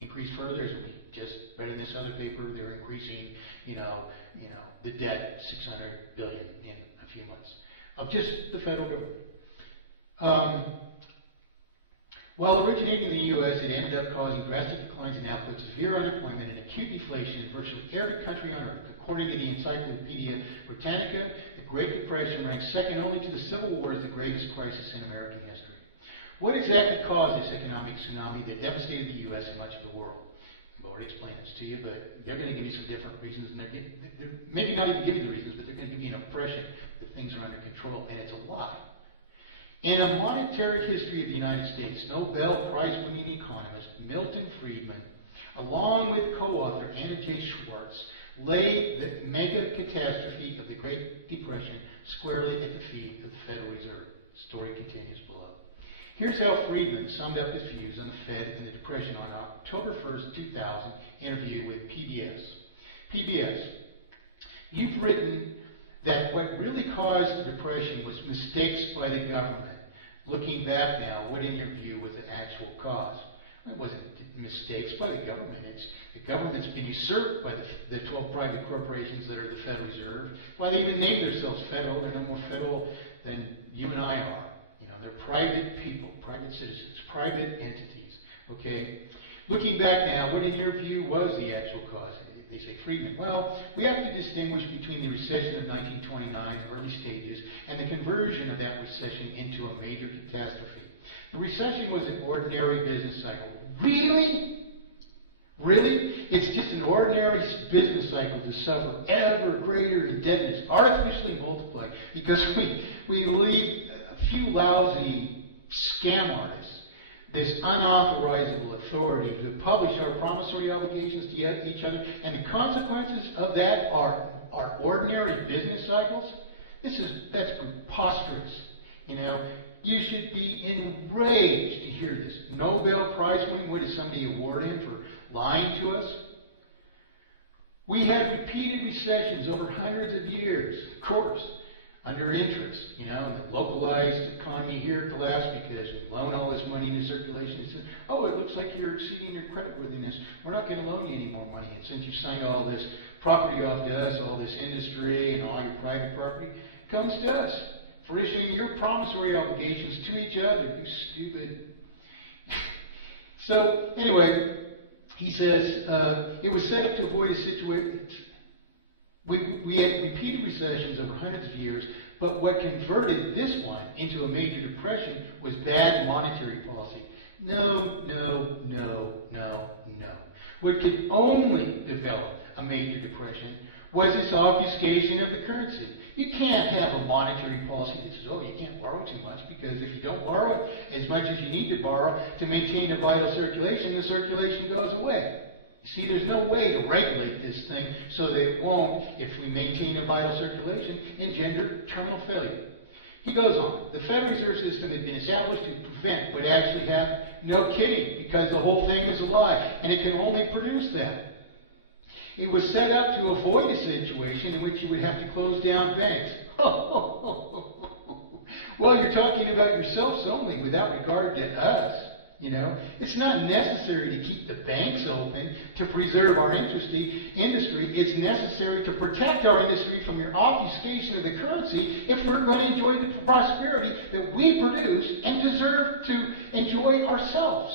increase further, as we just read in this other paper, they're increasing, the debt $600 billion in a few months of just the federal government. While originating in the U.S., it ended up causing drastic declines in output, severe unemployment, and acute deflation in virtually every country on earth. According to the Encyclopedia Britannica, the Great Depression ranks second only to the Civil War as the greatest crisis in American history. What exactly caused this economic tsunami that devastated the U.S. and much of the world? I've already explained this to you, but they're going to give you some different reasons, and they're maybe not even give you the reasons, but they're going to give you an impression that things are under control, and it's a lie. In A Monetary History of the United States, Nobel Prize-winning economist Milton Friedman, along with co-author Anna J. Schwartz, laid the mega catastrophe of the Great Depression squarely at the feet of the Federal Reserve. The story continues below. Here's how Friedman summed up his views on the Fed and the Depression on October 1st, 2000, interview with PBS. PBS, you've written that what really caused the Depression was mistakes by the government. Looking back now, what in your view was the actual cause? It wasn't mistakes by the government. It's the government's been usurped by the 12 private corporations that are the Federal Reserve. Why they even name themselves federal? They're no more federal than you and I are. They're private people, private citizens, private entities. Okay? Looking back now, what in your view was the actual cause? They say Friedman. Well, we have to distinguish between the recession of 1929, the early stages, and the conversion of that recession into a major catastrophe. The recession was an ordinary business cycle. Really? Really? It's just an ordinary business cycle to suffer ever greater indebtedness, artificially multiplied, because we leave a few lousy scam artists this unauthorizable authority to publish our promissory obligations to each other, and the consequences of that are ordinary business cycles. That's preposterous. You should be enraged to hear this. Nobel Prize winning, what does somebody award him for lying to us? We had repeated recessions over hundreds of years, of course, under interest, and the localized economy here collapsed because we loan all this money into circulation. It said, oh, it looks like you're exceeding your creditworthiness. We're not going to loan you any more money. And since you signed all this property off to us, all this industry and all your private property, it comes to us for issuing your promissory obligations to each other. You stupid. So, anyway, he says, it was set up to avoid a situation. We had repeated recessions over hundreds of years, but what converted this one into a major depression was bad monetary policy. No. What could only develop a major depression was this obfuscation of the currency. You can't have a monetary policy that says, oh, you can't borrow too much, because if you don't borrow as much as you need to borrow to maintain a vital circulation, the circulation goes away. See, there's no way to regulate this thing so that it won't, if we maintain a vital circulation, engender terminal failure. He goes on. The Federal Reserve System had been established to prevent what actually happened. No kidding, because the whole thing was a lie, and it can only produce that. It was set up to avoid a situation in which you would have to close down banks. Well, you're talking about yourselves only without regard to us. It's not necessary to keep the banks open to preserve our industry. It's necessary to protect our industry from your obfuscation of the currency if we're going to enjoy the prosperity that we produce and deserve to enjoy ourselves.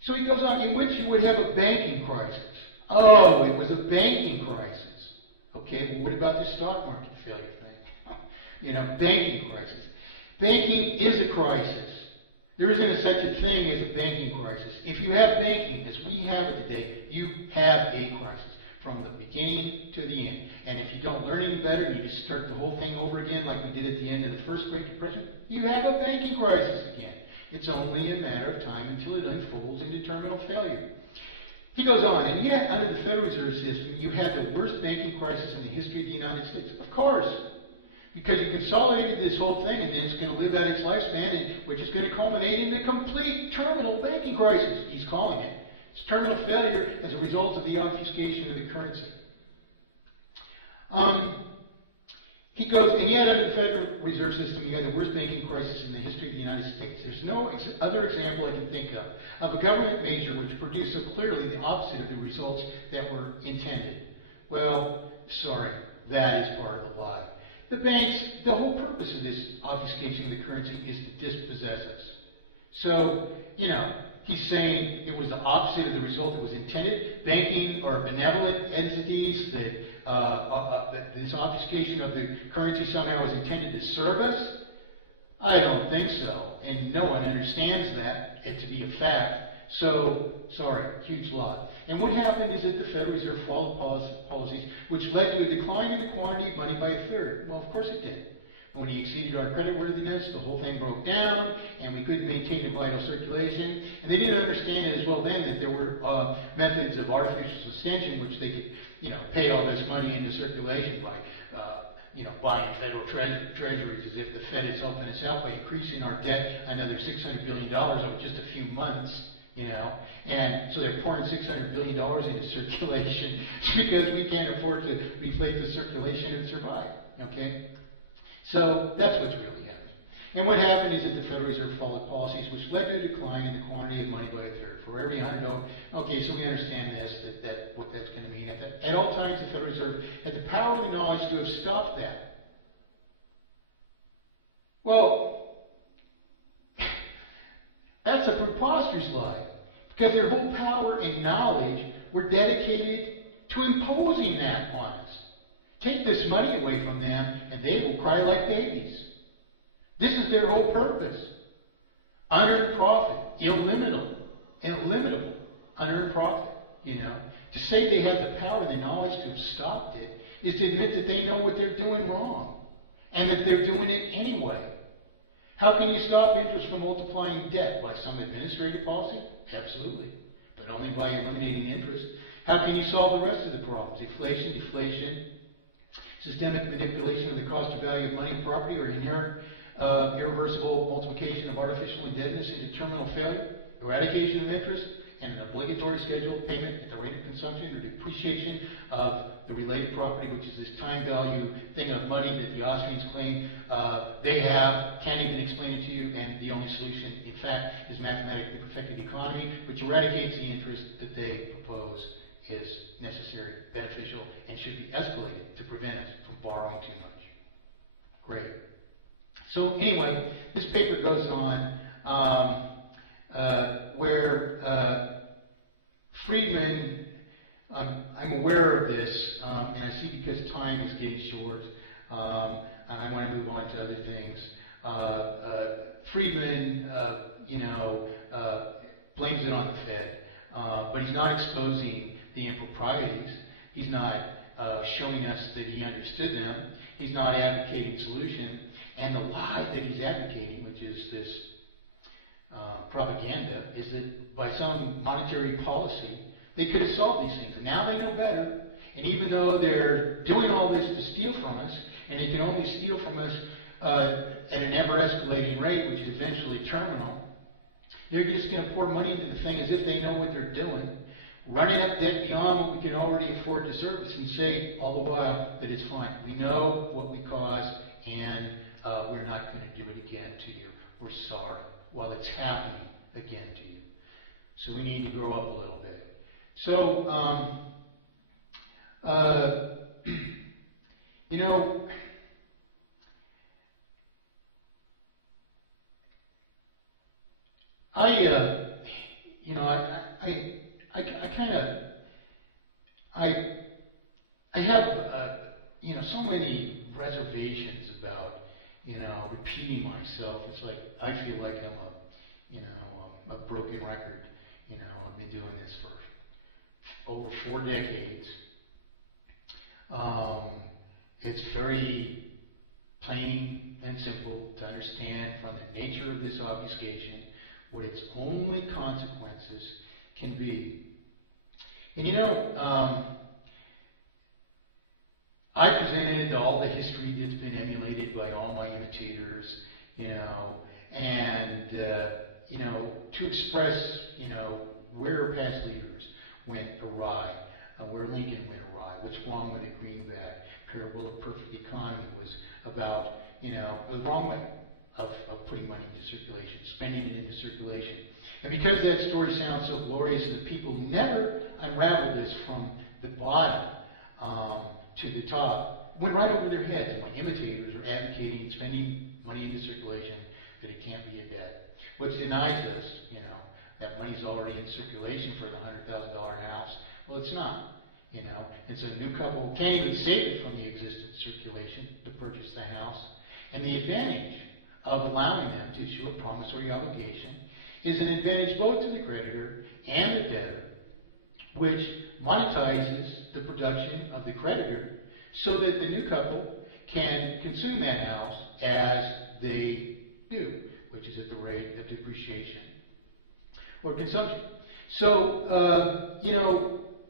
So he goes on, in which you would have a banking crisis. Oh, it was a banking crisis. Okay, well, what about the stock market failure thing? Banking crisis. Banking is a crisis. There isn't such a thing as a banking crisis. If you have banking, as we have it today, you have a crisis from the beginning to the end. And if you don't learn any better, and you just start the whole thing over again like we did at the end of the first Great Depression, you have a banking crisis again. It's only a matter of time until it unfolds into terminal failure. He goes on, and yet, under the Federal Reserve System, you had the worst banking crisis in the history of the United States. Of course. Because you consolidated this whole thing, and then it's going to live out its lifespan, which is going to culminate in the complete terminal banking crisis, he's calling it. It's terminal failure as a result of the obfuscation of the currency. He goes, and yet under the Federal Reserve System, you got the worst banking crisis in the history of the United States. There's no other example I can think of a government measure which produced so clearly the opposite of the results that were intended. Well, sorry, that is part of the lie. The banks, the whole purpose of this obfuscation of the currency is to dispossess us. So, you know, he's saying it was the opposite of the result that was intended. Banking are benevolent entities that this obfuscation of the currency somehow was intended to serve us? I don't think so. And no one understands that it to be a fact. So, sorry, huge lie. And what happened is that the Federal Reserve followed policies which led to a decline in the quantity of money by a third. Well, of course it did. When he exceeded our creditworthiness, the whole thing broke down, and we couldn't maintain a vital circulation. And they didn't understand it as well then that there were methods of artificial suspension which they could, you know, pay all this money into circulation by, you know, buying federal treasuries as if the Fed is helping us out by increasing our debt another $600 billion over just a few months. You know, and so they're pouring $600 billion into circulation because we can't afford to reflate the circulation and survive. Okay, so that's what's really happening. And what happened is that the Federal Reserve followed policies which led to a decline in the quantity of money by a third. For every $100, okay, so we understand this, what that's going to mean. At all times, the Federal Reserve had the power and the knowledge to have stopped that. Well, that's a preposterous lie, because their whole power and knowledge were dedicated to imposing that on us. Take this money away from them, and they will cry like babies. This is their whole purpose. Unearned profit, illimitable, unearned profit, you know. To say they have the power and the knowledge to have stopped it is to admit that they know what they're doing wrong, and that they're doing it anyway. How can you stop interest from multiplying debt? By some administrative policy? Absolutely. But only by eliminating interest. How can you solve the rest of the problems? Inflation, deflation, systemic manipulation of the cost of value of money and property, or inherent irreversible multiplication of artificial indebtedness into terminal failure, eradication of interest, and an obligatory scheduled payment at the rate of consumption or depreciation of the related property, which is this time value thing of money that the Austrians claim they have, can't even explain it to you, and the only solution, in fact, is mathematically perfected economy, which eradicates the interest that they propose is necessary, beneficial, and should be escalated to prevent us from borrowing too much. Great. So anyway, this paper goes on where Friedman, I'm aware of this, and I see because time is getting short, and I want to move on to other things. Friedman, blames it on the Fed, but he's not exposing the improprieties. He's not showing us that he understood them. He's not advocating solution. And the lie that he's advocating, which is this propaganda, is that by some monetary policy, they could have solved these things. And now they know better. And even though they're doing all this to steal from us, and they can only steal from us at an ever-escalating rate, which is eventually terminal, they're just going to pour money into the thing as if they know what they're doing, running up debt beyond what we can already afford to service, and say all the while that it's fine. We know what we caused, and we're not going to do it again to you. We're sorry. Well, it's happening again to you. So we need to grow up a little bit. So, I have, so many reservations about, repeating myself. It's like, I feel like I'm a broken record. I've been doing this for over 4 decades. It's very plain and simple to understand from the nature of this obfuscation what its only consequences can be. And I presented all the history that's been emulated by all my imitators, and to express, where past leaders went awry. where Lincoln went awry. What's wrong with the greenback? Parable of Perfect Economy was about, the wrong way of putting money into circulation, spending it into circulation. And because that story sounds so glorious, and the people never unraveled this from the bottom to the top, went right over their heads. And my imitators are advocating spending money into circulation, that it can't be a debt. Which denies us, that money's already in circulation for the $100,000 house. Well, it's not, And so a new couple can't even save it from the existing circulation to purchase the house. And the advantage of allowing them to issue a promissory obligation is an advantage both to the creditor and the debtor, which monetizes the production of the creditor so that the new couple can consume that house as they do, which is at the rate of depreciation or consumption. So,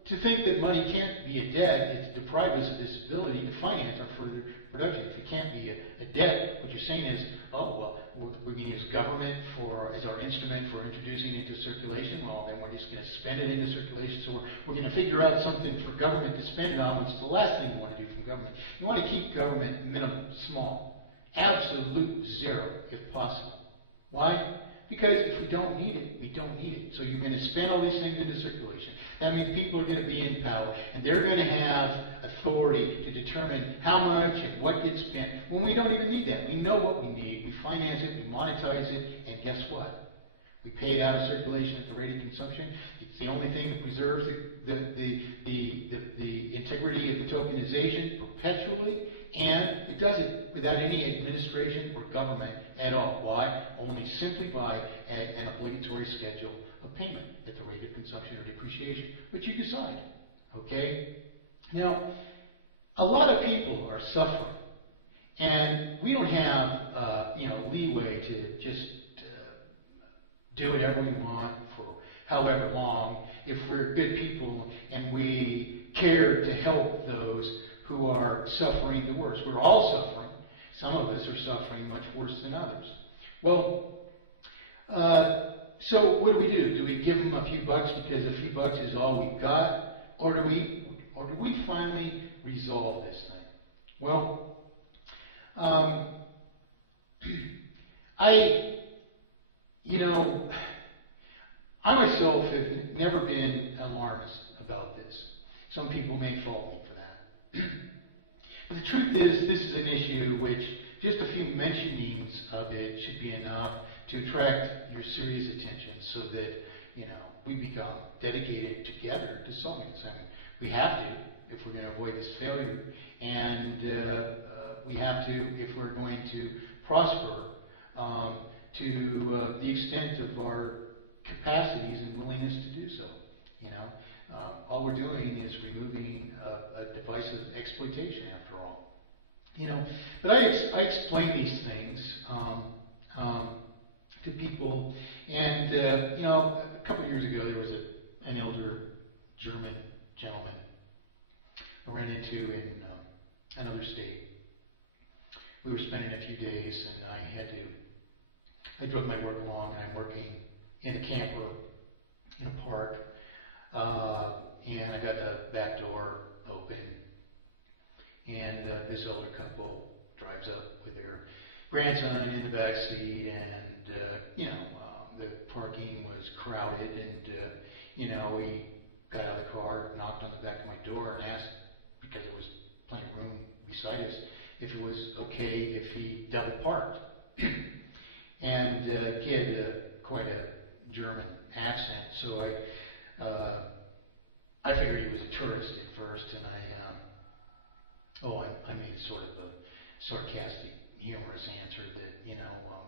to think that money can't be a debt, it deprives us of this ability to finance our further production. If it can't be a debt, what you're saying is, we're going to use government as our instrument for introducing it into circulation. Well, then we're just going to spend it into circulation. So we're going to figure out something for government to spend it on, which is the last thing you want to do from government. You want to keep government minimum, small, absolute zero, if possible. Why? Because if we don't need it, we don't need it. So you're going to spend all these things into circulation. That means people are going to be in power, and they're going to have authority to determine how much and what gets spent when we don't even need that. We know what we need. We finance it, we monetize it, and guess what? We pay it out of circulation at the rate of consumption. It's the only thing that preserves the integrity of the tokenization perpetually, and it does it without any administration or government at all. Why? Only simply by an obligatory schedule of payment at the rate of consumption or depreciation, which you decide. Okay? Now, a lot of people are suffering, and we don't have leeway to just do whatever we want for however long if we're good people and we care to help those who are suffering the worst. We're all suffering. Some of us are suffering much worse than others. Well, so what do? Do we give them a few bucks because a few bucks is all we've got? Or do we finally resolve this thing? Well, I myself have never been alarmist about this. Some people may fault me for that. But the truth is, this is an issue which just a few mentionings of it should be enough to attract your serious attention so that, we become dedicated together to solving this. I mean, we have to if we're going to avoid this failure, and we have to if we're going to prosper to the extent of our capacities and willingness to do so. All we're doing is removing a device of exploitation, after all. But I explain these things to people, and a couple of years ago there was an elder German gentleman I ran into in another state. We were spending a few days, and I drove my work along, and I'm working in a camper in a park, and I got the back door open, and this older couple drives up with their grandson in the back seat, and the parking was crowded, and we got out of the car, knocked on the back of my door, and asked, because there was plenty of room beside us, if it was okay if he double parked. And he had quite a German accent, so I figured he was a tourist at first, and I made sort of a sarcastic, humorous answer that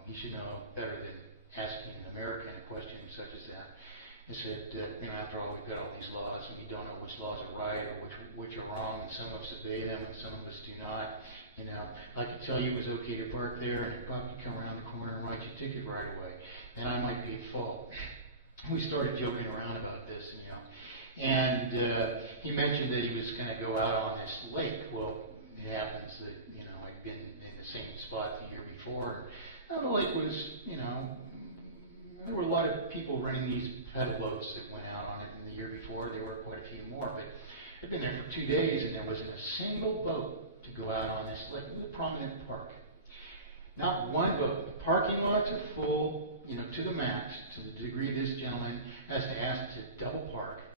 he should know better than asking an American a question such as that. I said, after all, we've got all these laws, and we don't know which laws are right or which are wrong, and some of us obey them, and some of us do not. I could tell you it was okay to park there, and I'd probably come around the corner and write your ticket right away, and I might be at fault. We started joking around about this, and he mentioned that he was going to go out on this lake. Well, it happens that I'd been in the same spot the year before. And the lake was, there were a lot of people running these pedal boats that went out on it, and the year before there were quite a few more. But I've been there for 2 days, and there wasn't a single boat to go out on this little prominent park. Not one boat. The parking lots are full, to the max, to the degree this gentleman has to ask to double park.